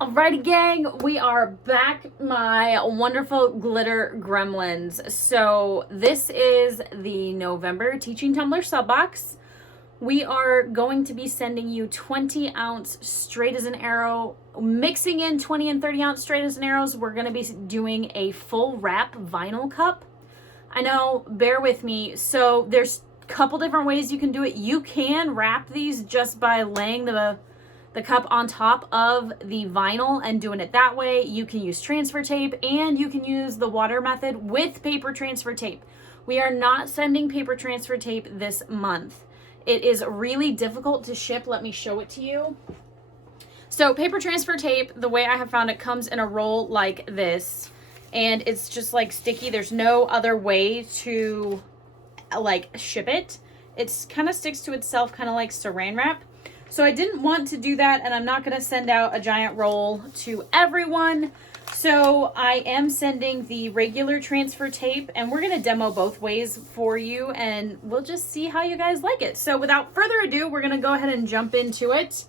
Alrighty gang, we are back, my wonderful glitter gremlins. So this is the November Teaching Tumbler Sub Box. We are going to be sending you 20 ounce straight as an arrow, mixing in 20 and 30 ounce straight as an arrows. We're going to be doing a full wrap vinyl cup. I know, bear with me. So there's a couple different ways you can do it. You can wrap these just by laying the cup on top of the vinyl and doing it that way. You can use transfer tape and you can use the water method with paper transfer tape. We are not sending paper transfer tape this month. It is really difficult to ship. Let me show it to you. So paper transfer tape, the way I have found it, comes in a roll like this, and it's just like sticky. There's no other way to like ship it. It's kind of sticks to itself, kind of like saran wrap. So I didn't want to do that, and I'm not going to send out a giant roll to everyone. So I am sending the regular transfer tape, and we're going to demo both ways for you, and we'll just see how you guys like it. So without further ado, we're going to go ahead and jump into it.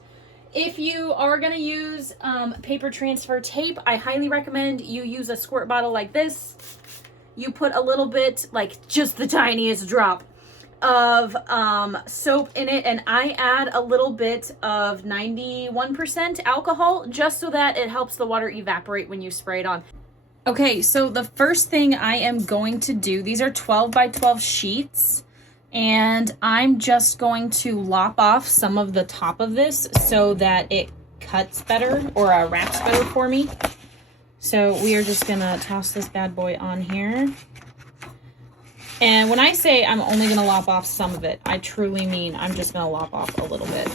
If you are going to use paper transfer tape, I highly recommend you use a squirt bottle like this. You put a little bit, like just the tiniest drop of soap in it, and I add a little bit of 91% alcohol just so that it helps the water evaporate when you spray it on. Okay, so the first thing I am going to do, these are 12 by 12 sheets, and I'm just going to lop off some of the top of this so that it cuts better or wraps better for me. So we are just gonna toss this bad boy on here. And when I say I'm only going to lop off some of it, I truly mean I'm just going to lop off a little bit.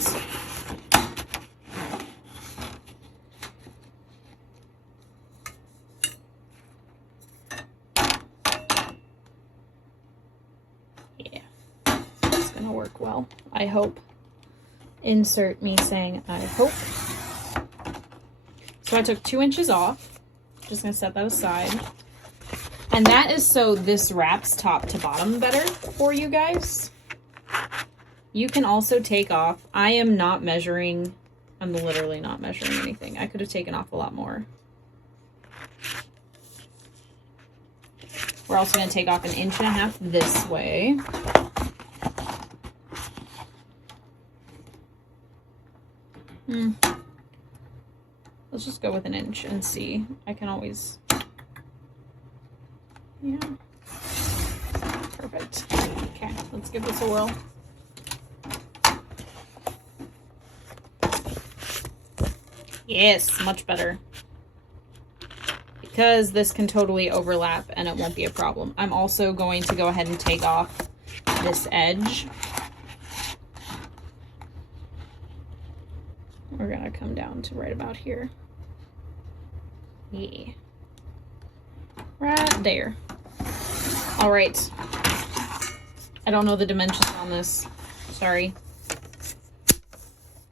Yeah, it's going to work well, I hope. Insert me saying I hope. So I took 2 inches off. Just going to set that aside. And that is so this wraps top to bottom better for you guys. You can also take off. I am not measuring. I'm literally not measuring anything. I could have taken off a lot more. We're also going to take off 1.5 inches this way. Let's just go with 1 inch and see. I can always... Yeah. Perfect. Okay, let's give this a whirl. Yes, much better. Because this can totally overlap and it won't be a problem. I'm also going to go ahead and take off this edge. We're gonna come down to right about here. Yeah. Right there. All right. I don't know the dimensions on this. Sorry.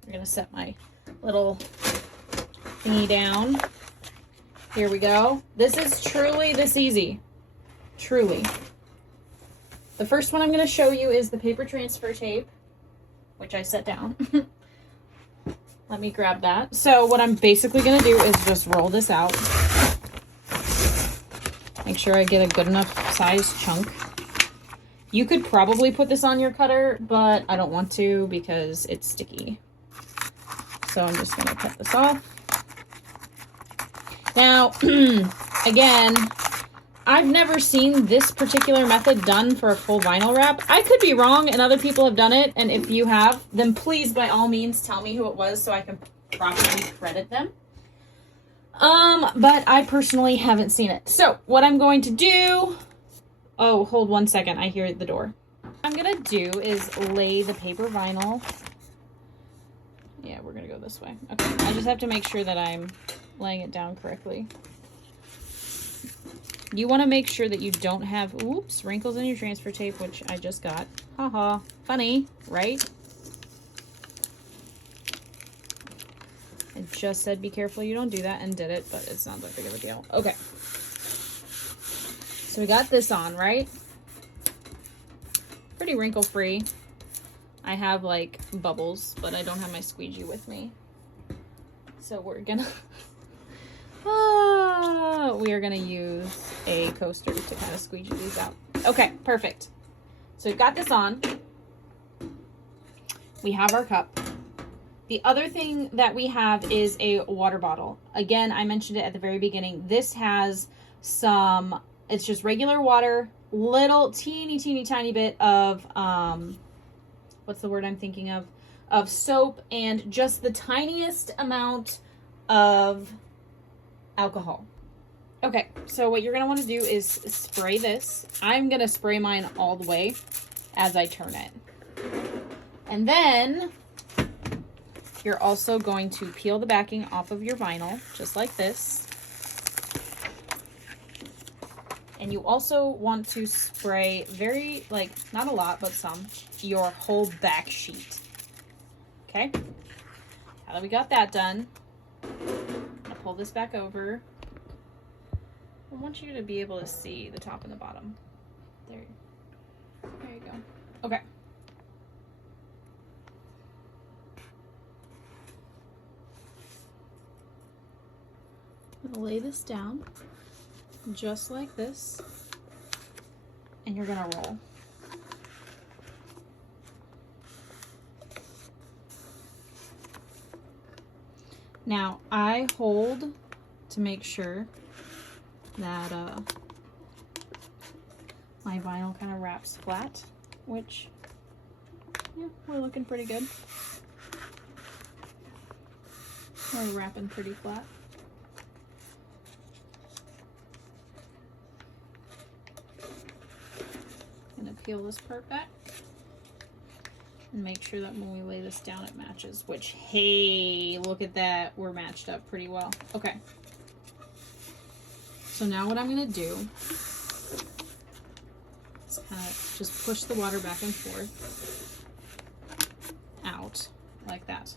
I'm gonna set my little thingy down. Here we go. This is truly this easy. Truly. The first one I'm gonna show you is the paper transfer tape, which I set down. Let me grab that. So what I'm basically gonna do is just roll this out. Make sure I get a good enough size chunk. You could probably put this on your cutter, but I don't want to because it's sticky. So I'm just gonna cut this off. Now, again, I've never seen this particular method done for a full vinyl wrap. I could be wrong and other people have done it, and if you have, then please by all means tell me who it was so I can properly credit them. But I personally haven't seen it. So what I'm going to do, oh, hold 1 second. I hear the door. What I'm going to do is lay the paper vinyl. Yeah, we're going to go this way. Okay. I just have to make sure that I'm laying it down correctly. You want to make sure that you don't have, oops, wrinkles in your transfer tape, which I just got. Haha. Funny, right? I just said be careful you don't do that and did it, but it's not that big of a deal. Okay. So we got this on, right? Pretty wrinkle free. I have like bubbles, but I don't have my squeegee with me. So we're gonna We are going to use a coaster to kind of squeegee these out. Okay, perfect. So we've got this on. We have our cup. The other thing that we have is a water bottle. Again, I mentioned it at the very beginning. This has some, it's just regular water, little teeny tiny bit of, what's the word I'm thinking of soap, and just the tiniest amount of alcohol. Okay, so what you're going to want to do is spray this. I'm going to spray mine all the way as I turn it. And then you're also going to peel the backing off of your vinyl, just like this. And you also want to spray very, like, not a lot, but some, your whole back sheet. Okay? Now that we got that done, I'm going to pull this back over. I want you to be able to see the top and the bottom. There you go. Okay. I'm gonna lay this down just like this, and you're gonna roll. Now I hold to make sure that my vinyl kind of wraps flat, which, yeah, we're looking pretty good. We're wrapping pretty flat. Gonna peel this part back and make sure that when we lay this down it matches, which, hey, look at that, we're matched up pretty well. Okay. So now what I'm going to do is kind of just push the water back and forth out like that.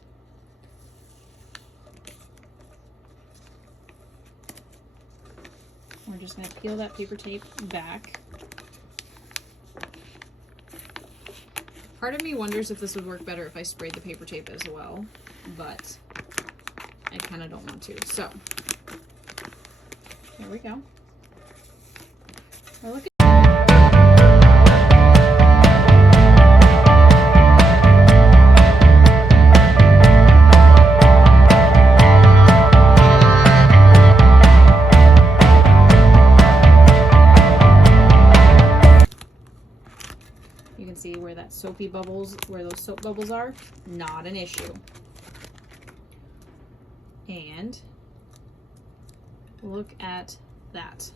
We're just going to peel that paper tape back. Part of me wonders if this would work better if I sprayed the paper tape as well, but I kind of don't want to. So there we go. We're looking. You can see where that soapy bubbles, where those soap bubbles are, not an issue. And look at that.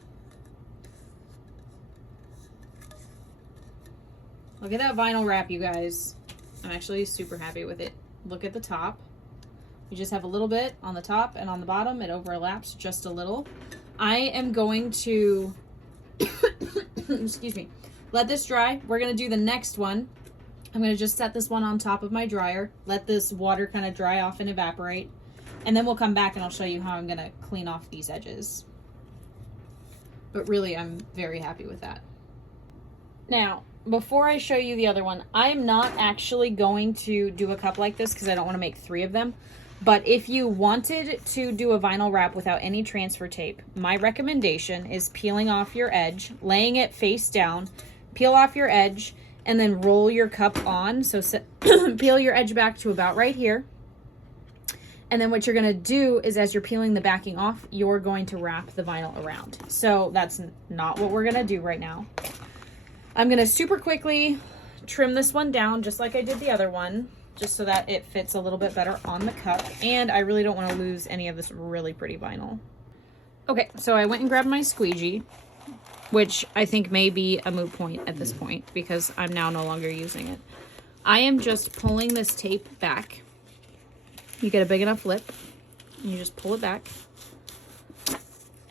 Look at that vinyl wrap, you guys. I'm actually super happy with it. Look at the top. You just have a little bit on the top and on the bottom. It overlaps just a little. I am going to, excuse me, let this dry. We're going to do the next one. I'm going to just set this one on top of my dryer. Let this water kind of dry off and evaporate. And then we'll come back and I'll show you how I'm going to clean off these edges. But really, I'm very happy with that. Now, before I show you the other one, I'm not actually going to do a cup like this because I don't want to make 3 of them. But if you wanted to do a vinyl wrap without any transfer tape, my recommendation is peeling off your edge, laying it face down, peel off your edge, and then roll your cup on. So peel your edge back to about right here. And then what you're going to do is, as you're peeling the backing off, you're going to wrap the vinyl around. So that's not what we're going to do right now. I'm going to super quickly trim this one down just like I did the other one, just so that it fits a little bit better on the cup. And I really don't want to lose any of this really pretty vinyl. Okay, so I went and grabbed my squeegee, which I think may be a moot point at this point because I'm now no longer using it. I am just pulling this tape back. You get a big enough lip, and you just pull it back.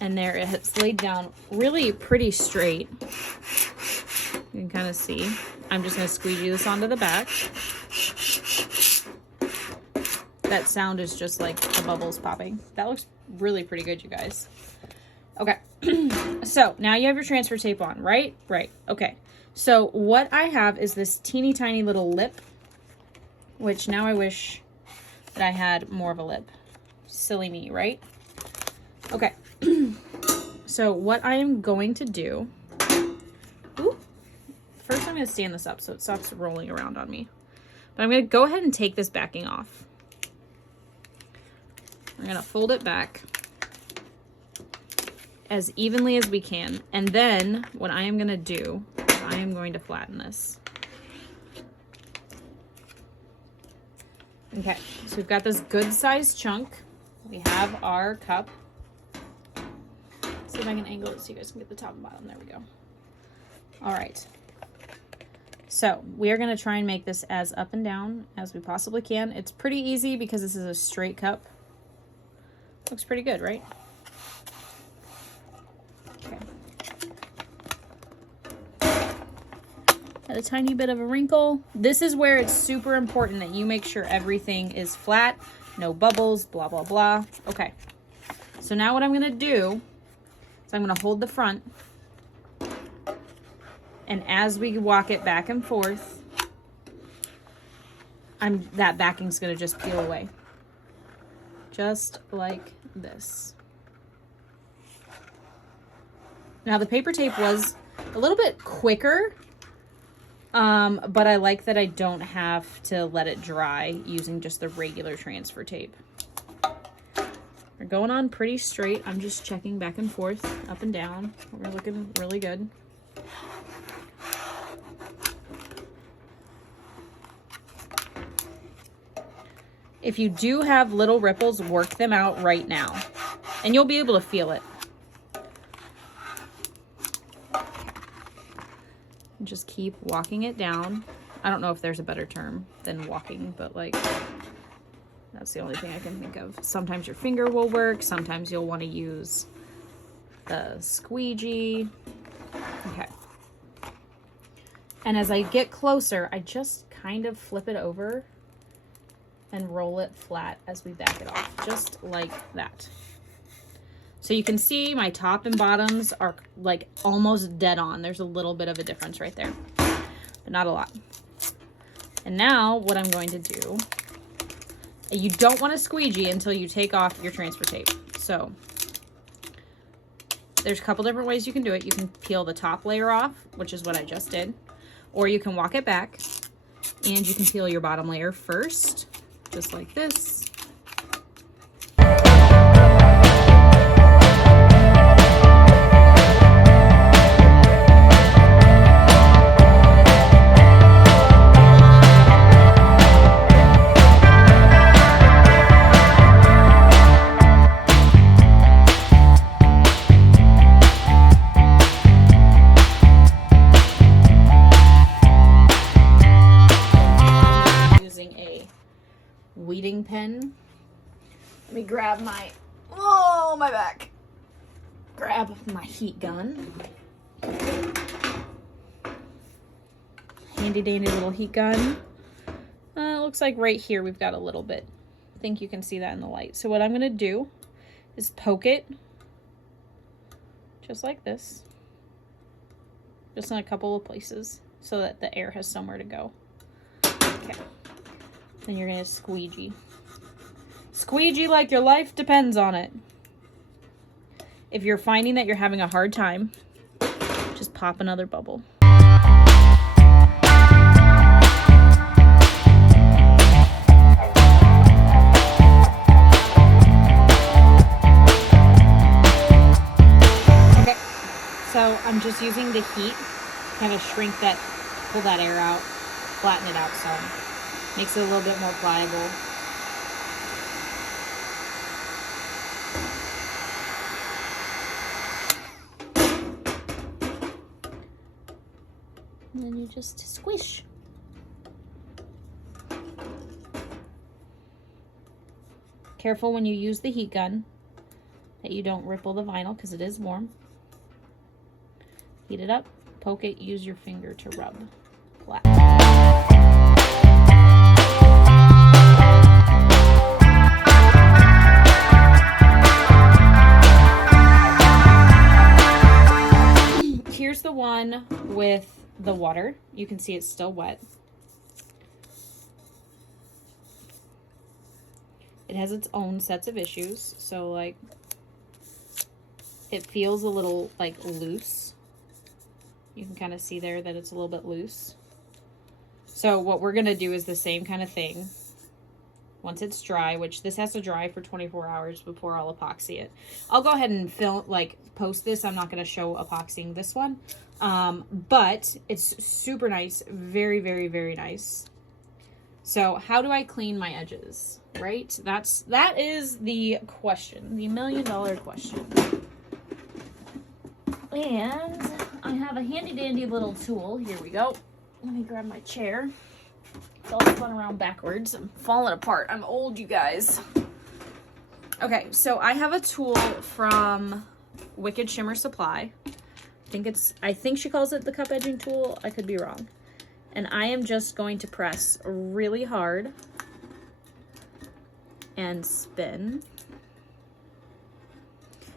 And there, it's laid down really pretty straight. You can kind of see. I'm just going to squeegee this onto the back. That sound is just like the bubbles popping. That looks really pretty good, you guys. Okay. So now you have your transfer tape on, right? Right. Okay. So what I have is this teeny tiny little lip, which now I wish that I had more of a lip. Silly me, right? Okay. So what I am going to do, first I'm going to stand this up so it stops rolling around on me. But I'm going to go ahead and take this backing off. We're going to fold it back as evenly as we can. And then what I am going to do is I am going to flatten this. Okay, so we've got this good sized chunk. We have our cup. Let's see if I can angle it so you guys can get the top and bottom. There we go. All right. So we are going to try and make this as up and down as we possibly can. It's pretty easy because this is a straight cup. Looks pretty good, right? Okay. Got a tiny bit of a wrinkle. This is where it's super important that you make sure everything is flat, no bubbles, blah, blah, blah. Okay. So now what I'm going to do is I'm going to hold the front. And as we walk it back and forth, that backing's going to just peel away. Just like this. Now the paper tape was a little bit quicker, but I like that I don't have to let it dry using just the regular transfer tape. We're going on pretty straight. I'm just checking back and forth, up and down. We're looking really good. If you do have little ripples, work them out right now, and you'll be able to feel it. And just keep walking it down. I don't know if there's a better term than walking, but like, that's the only thing I can think of. Sometimes your finger will work. Sometimes you'll want to use the squeegee. Okay. And as I get closer, I just kind of flip it over and roll it flat as we back it off, just like that. So you can see my top and bottoms are like almost dead on. There's a little bit of a difference right there, but not a lot. And now what I'm going to do, you don't want to squeegee until you take off your transfer tape. So there's a couple different ways you can do it. You can peel the top layer off, which is what I just did, or you can walk it back and you can peel your bottom layer first, just like this. Weeding pen. Let me grab my, oh, my back. Grab my heat gun. Handy dandy little heat gun. It looks like right here we've got a little bit. I think you can see that in the light. So what I'm going to do is poke it just like this. Just in a couple of places so that the air has somewhere to go. Okay. Then you're going to squeegee. Squeegee like your life depends on it. If you're finding that you're having a hard time, just pop another bubble. Okay, so I'm just using the heat to kind of shrink that, pull that air out, flatten it out some. Makes it a little bit more pliable. And then you just squish. Careful when you use the heat gun that you don't ripple the vinyl because it is warm. Heat it up, poke it, use your finger to rub flat. Here's the one with the water. You can see it's still wet. It has its own sets of issues. So like it feels a little like loose. You can kind of see there that it's a little bit loose. So what we're gonna do is the same kind of thing. Once it's dry, which this has to dry for 24 hours before I'll epoxy it. I'll go ahead and post this. I'm not gonna show epoxying this one. But it's super nice. Very, very, very nice. So how do I clean my edges, right? That is the question, the $1 million question. And I have a handy dandy little tool. Here we go. Let me grab my chair. It's all spun around backwards. I'm falling apart. I'm old, you guys. Okay, so I have a tool from Wicked Shimmer Supply. I think she calls it the cup edging tool. I could be wrong. And I am just going to press really hard and spin.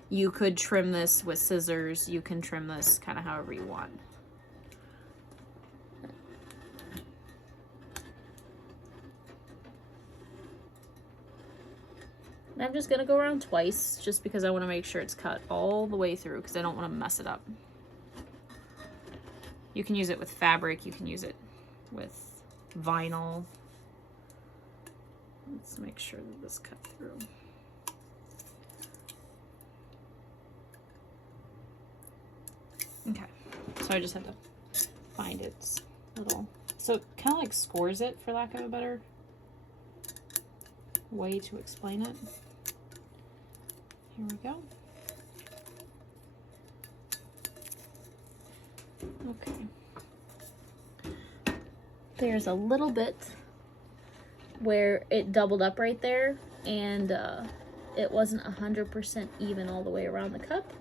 You could trim this with scissors. You can trim this kind of however you want. And I'm just gonna go around twice just because I want to make sure it's cut all the way through because I don't want to mess it up. You can use it with fabric, you can use it with vinyl. Let's make sure that this cut through. Okay, so I just had to find its little, so it kind of like scores it, for lack of a better way to explain it. Here we go. Okay. There's a little bit where it doubled up right there, and it wasn't 100% even all the way around the cup.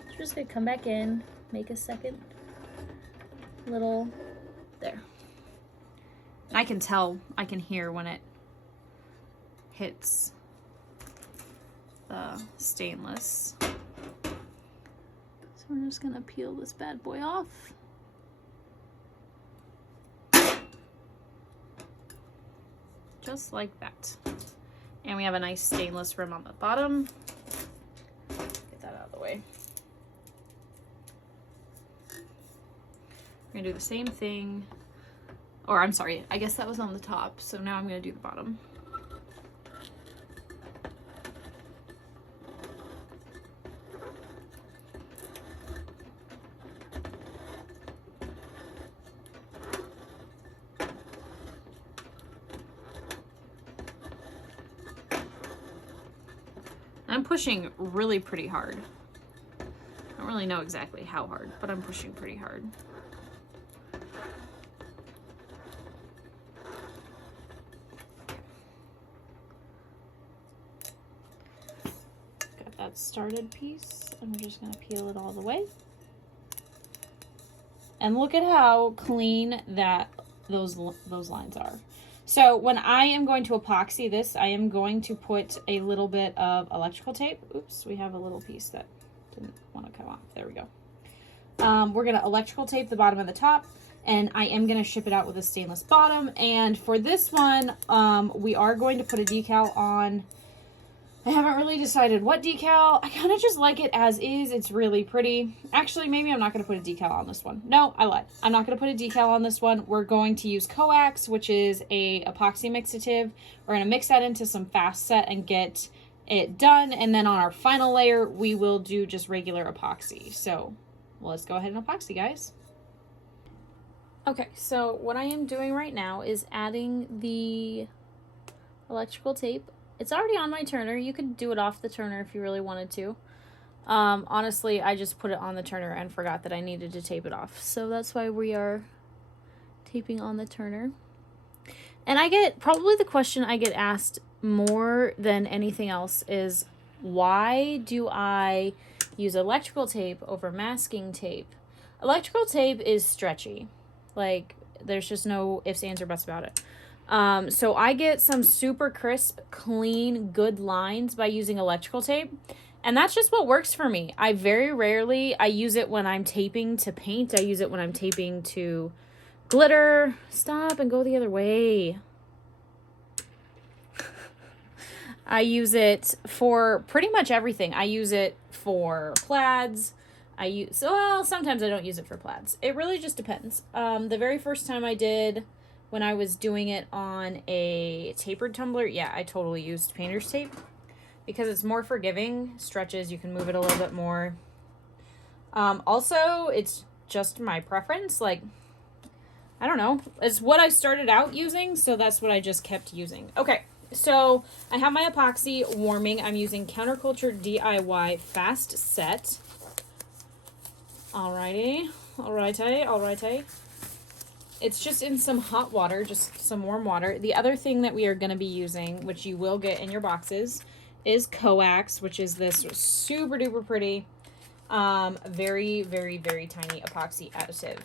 So we're just gonna come back in, make a second little there. And I can tell, I can hear when it hits the stainless. So we're just gonna peel this bad boy off. Just like that. And we have a nice stainless rim on the bottom. Get that out of the way. We're gonna do the same thing. Or I'm sorry, I guess that was on the top. So now I'm gonna do the bottom. I'm pushing really pretty hard. I don't really know exactly how hard, but I'm pushing pretty hard. Got that started piece, and we're just gonna peel it all the way. And look at how clean that those lines are. So when I am going to epoxy this, I am going to put a little bit of electrical tape. Oops, we have a little piece that didn't want to come off. There we go. We're going to electrical tape the bottom and the top, and I am going to ship it out with a stainless bottom. And for this one, we are going to put a decal on. I haven't really decided what decal. I kind of just like it as is. It's really pretty. Actually, maybe I'm not going to put a decal on this one. No, I lied. I'm not going to put a decal on this one. We're going to use coax, which is a epoxy mixative. We're going to mix that into some fast set and get it done. And then on our final layer, we will do just regular epoxy. So let's go ahead and epoxy, guys. Okay, so what I am doing right now is adding the electrical tape. It's already on my turner. You could do it off the turner if you really wanted to. Honestly, I just put it on the turner and forgot that I needed to tape it off. So that's why we are taping on the turner. And I get, probably the question I get asked more than anything else is, why do I use electrical tape over masking tape? Electrical tape is stretchy. Like, there's just no ifs, ands, or buts about it. So I get some super crisp, clean, good lines by using electrical tape. And that's just what works for me. I very rarely, I use it when I'm taping to paint. I use it when I'm taping to glitter. Stop and go the other way. I use it for pretty much everything. I use it for plaids. Well, sometimes I don't use it for plaids. It really just depends. The very first time I did, when I was doing it on a tapered tumbler, yeah, I totally used painter's tape because it's more forgiving, stretches, you can move it a little bit more. Also, it's just my preference. Like, I don't know. It's what I started out using, so that's what I just kept using. Okay, so I have my epoxy warming. I'm using Counterculture DIY Fast Set. Alrighty. It's just in some hot water, just some warm water. The other thing that we are going to be using, which you will get in your boxes, is coax, which is this super duper pretty, very, very, very tiny epoxy additive.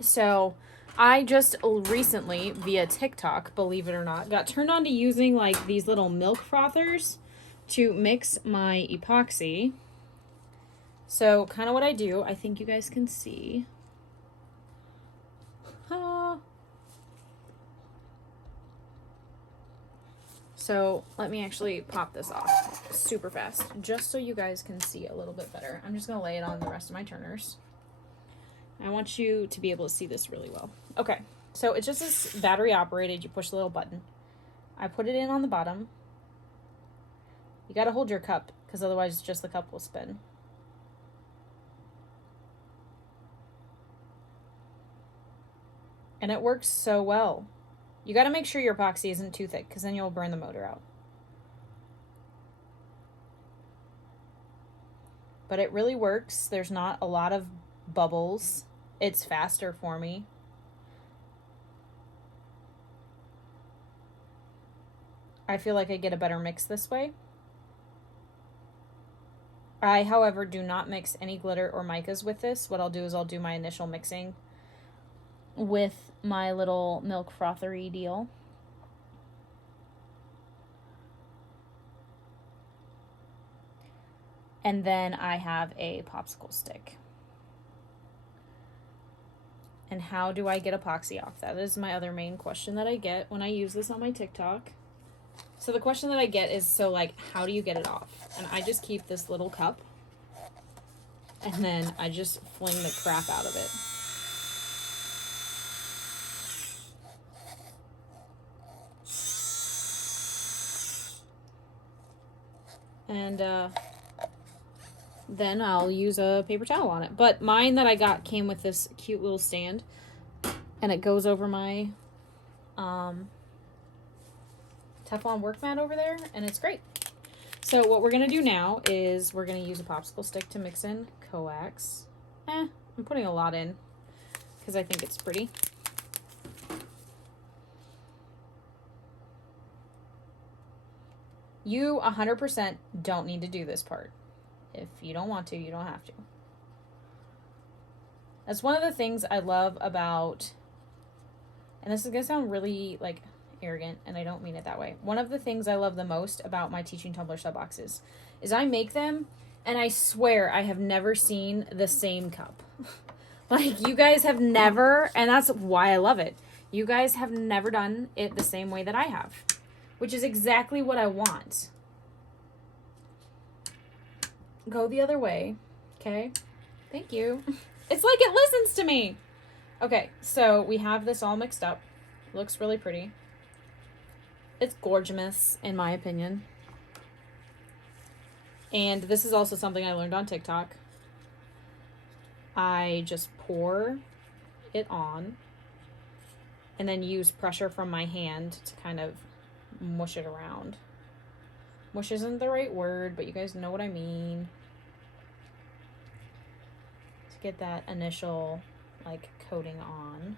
So I just recently, via TikTok, believe it or not, got turned on to using like these little milk frothers to mix my epoxy. So kind of what I do, I think you guys can see. So let me actually pop this off super fast, just so you guys can see a little bit better. I'm just going to lay it on the rest of my turners. I want you to be able to see this really well. Okay, so it's just this battery operated. You push the little button. I put it in on the bottom. You got to hold your cup, because otherwise just the cup will spin. And it works so well. You got to make sure your epoxy isn't too thick, because then you'll burn the motor out. But it really works. There's not a lot of bubbles. It's faster for me. I feel like I get a better mix this way. I, however, do not mix any glitter or micas with this. What I'll do is I'll do my initial mixing with my little milk frothery deal. And then I have a popsicle stick. And how do I get epoxy off? That is my other main question that I get when I use this on my TikTok. So the question that I get is, so like, how do you get it off? And I just keep this little cup, and then I just fling the crap out of it. And then I'll use a paper towel on it. But mine that I got came with this cute little stand, and it goes over my Teflon work mat over there, and it's great. So what we're going to do now is we're going to use a popsicle stick to mix in coax. I'm putting a lot in because I think it's pretty. You 100% don't need to do this part. If you don't want to, you don't have to. That's one of the things I love about, and this is going to sound really like arrogant, and I don't mean it that way. One of the things I love the most about my Teaching Tumbler Sub Boxes is I make them, and I swear I have never seen the same cup. Like, you guys have never, and that's why I love it. You guys have never done it the same way that I have, which is exactly what I want. Go the other way, okay? Thank you. It's like it listens to me. Okay, so we have this all mixed up. Looks really pretty. It's gorgeous, in my opinion. And this is also something I learned on TikTok. I just pour it on and then use pressure from my hand to kind of mush it around. Mush isn't the right word, but you guys know what I mean. To get that initial, like, coating on.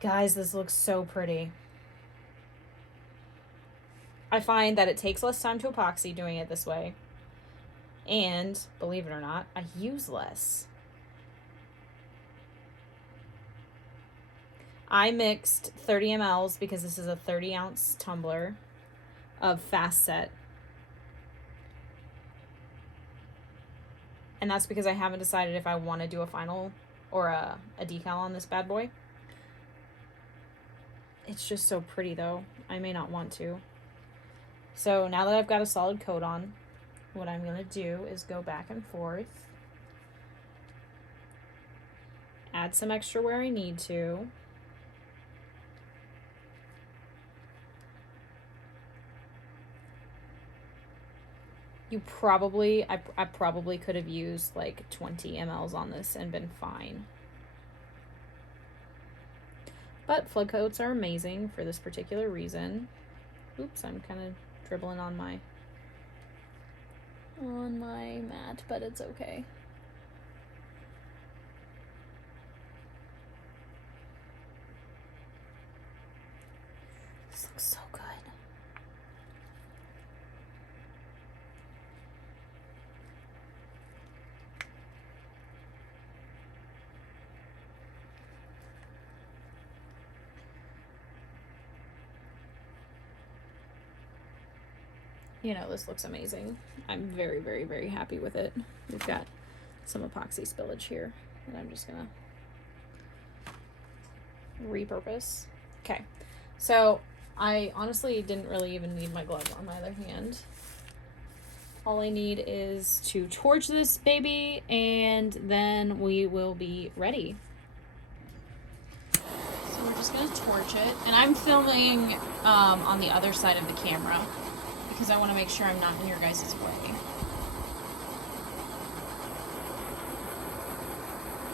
Guys, this looks so pretty. I find that it takes less time to epoxy doing it this way. And, believe it or not, I use less. I mixed 30 mLs because this is a 30-ounce tumbler of Fast Set. And that's because I haven't decided if I want to do a final or a decal on this bad boy. It's just so pretty, though. I may not want to. So now that I've got a solid coat on, what I'm going to do is go back and forth, add some extra where I need to. I probably could have used like 20 mLs on this and been fine. But flood coats are amazing for this particular reason. Oops, I'm kind of dribbling on my mat, but it's okay. This looks so good. You know, this looks amazing. I'm very, very, very happy with it. We've got some epoxy spillage here that I'm just gonna repurpose. Okay, so I honestly didn't really even need my glove on my other hand. All I need is to torch this baby and then we will be ready. So we're just gonna torch it. And I'm filming on the other side of the camera because I want to make sure I'm not in your guys' way.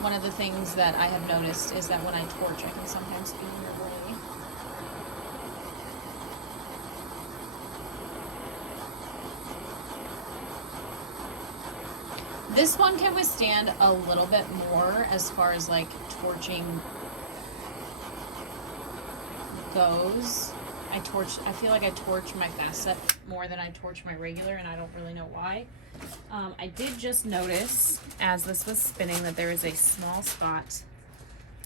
One of the things that I have noticed is that when I torch, I can sometimes be in your way. This one can withstand a little bit more as far as like torching goes. I feel like I torch my fast set more than I torch my regular, and I don't really know why. I did just notice as this was spinning that there is a small spot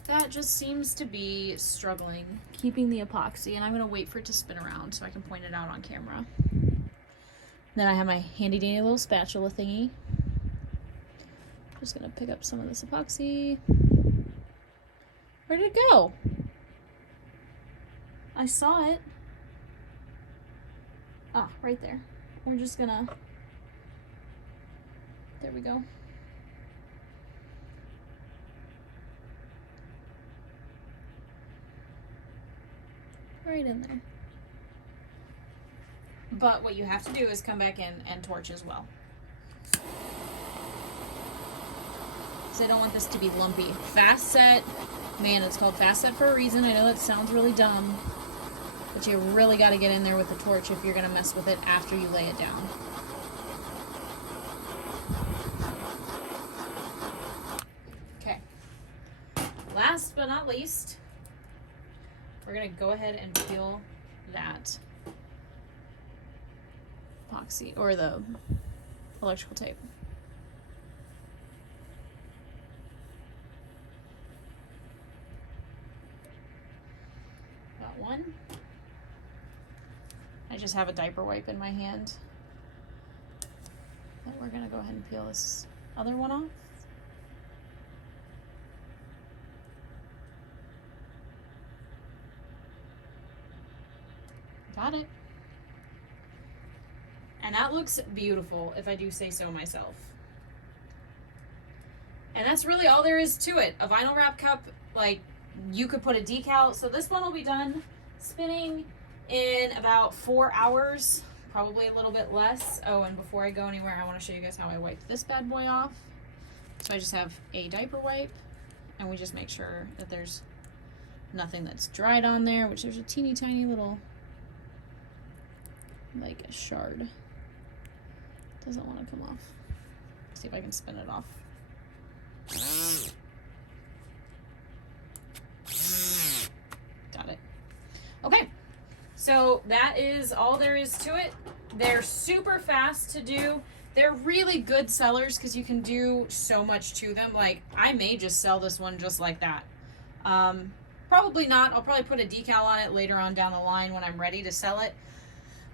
that just seems to be struggling keeping the epoxy, and I'm gonna wait for it to spin around so I can point it out on camera. Then I have my handy dandy little spatula thingy. Just gonna pick up some of this epoxy. Where did it go? I saw it. Ah, right there. We're just gonna, there we go. Right in there. But what you have to do is come back in and torch as well. Because I don't want this to be lumpy. Fast set, man, it's called fast set for a reason. I know that sounds really dumb, but you really got to get in there with the torch if you're going to mess with it after you lay it down. Okay. Last but not least, we're going to go ahead and peel that epoxy or the electrical tape. Got one. I just have a diaper wipe in my hand. And we're gonna go ahead and peel this other one off. Got it. And that looks beautiful, if I do say so myself. And that's really all there is to it. A vinyl wrap cup, like, you could put a decal. So this one will be done spinning in about 4 hours, probably a little bit less. Oh, and before I go anywhere, I want to show you guys how I wipe this bad boy off. So I just have a diaper wipe, and we just make sure that there's nothing that's dried on there, which there's a teeny tiny little, like, a shard. Doesn't want to come off. Let's see if I can spin it off. Got it. Okay, so that is all there is to it. They're super fast to do. They're really good sellers because you can do so much to them. Like, I may just sell this one just like that. Probably not. I'll probably put a decal on it later on down the line when I'm ready to sell it.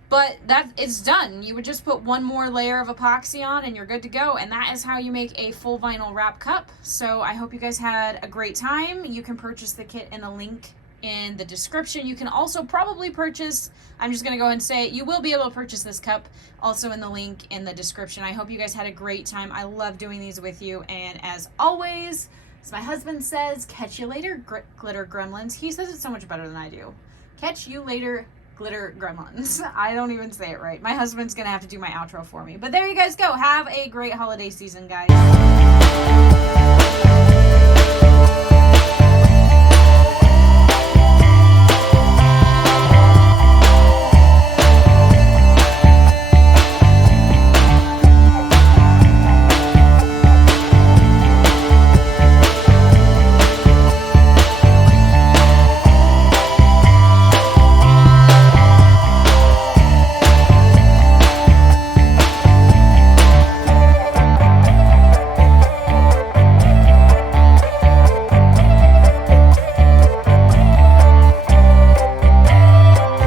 But that it's done. You would just put one more layer of epoxy on and you're good to go. And that is how you make a full vinyl wrap cup. So I hope you guys had a great time. You can purchase the kit in the link in the description. You can also probably purchase, I'm just going to go ahead and say it, you will be able to purchase this cup also in the link in the description. I hope you guys had a great time. I love doing these with you. And as always, as my husband says, catch you later, glitter gremlins. He says it so much better than I do. Catch you later, glitter gremlins. I don't even say it right. My husband's going to have to do my outro for me. But there you guys go. Have a great holiday season, guys.